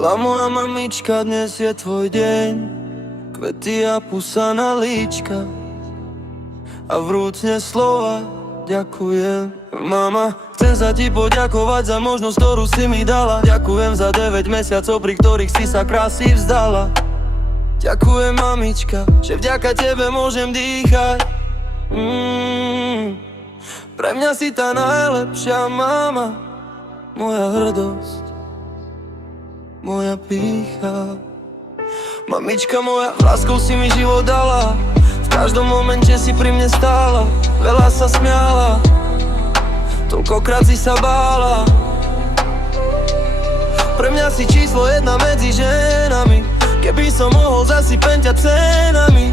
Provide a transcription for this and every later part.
Milá moja mamička, dnes je tvoj deň, kvety a pusaná líčka a vrúcne slova ďakujem. Mama, chcem sa ti poďakovať za možnosť, ktorú si mi dala. Ďakujem za 9 mesiacov, pri ktorých si sa krásy vzdala. Ďakujem mamička, že vďaka tebe môžem dýchať. Pre mňa si tá najlepšia mama, moja hrdosť, moja pýcha. Mamička moja, láskou si mi život dala, v každom momente si pri mne stála. Veľa sa smiala, toľkokrát si sa bála. Pre mňa si číslo 1 medzi ženami, keby som mohol zasypem ťa cenami.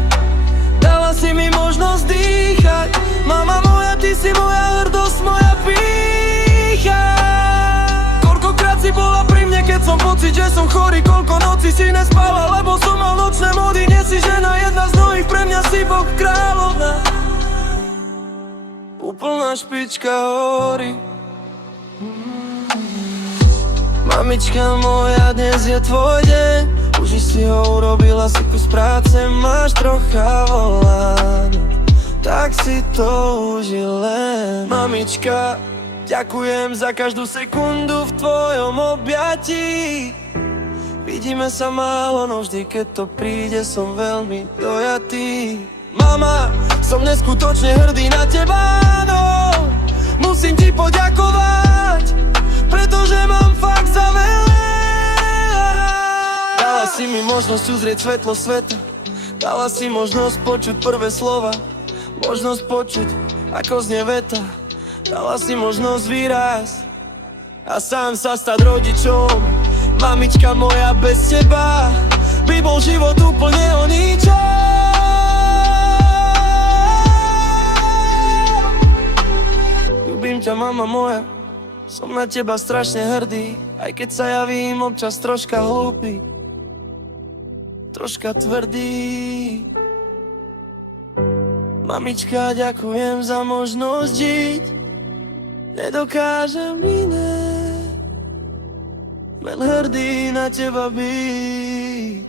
Dala si mi možnosť dýchať, mama moja, ty si moja hrdosť, moja pýcha. Koľkokrát si bola pri mne, keď som pocit, že som chorý. Koľko noci si nespala, lebo som mal nočné mody. Dnes si žena jedna z mnohých, pre mňa si Boh kráľovna, úplná špička hory. Mamička moja, dnes je tvoj deň, už si ho urobila, si kus práce, máš trocha voláno, tak si to uži len. Mamička, ďakujem za každú sekundu v tvojom objatí. Vidíme sa málo, no vždy keď to príde, som veľmi dojatý. Mama, som neskutočne hrdý na teba, no musím ti poďakovať, pretože mám fakt za veľa. Dala si mi možnosť uzrieť svetlo sveta, dala si možnosť počuť prvé slova, možnosť počuť, ako znie veta. Dala si možnosť výraz a sám sa stať rodičom. Mamička moja, bez teba by bol život úplne o ničom. Ľúbim ťa, mama moja, som na teba strašne hrdý, aj keď sa javím občas troška hlúpy, troška tvrdý. Mamička, ďakujem za možnosť žiť, nedokážem iné, len hrdý na teba byť.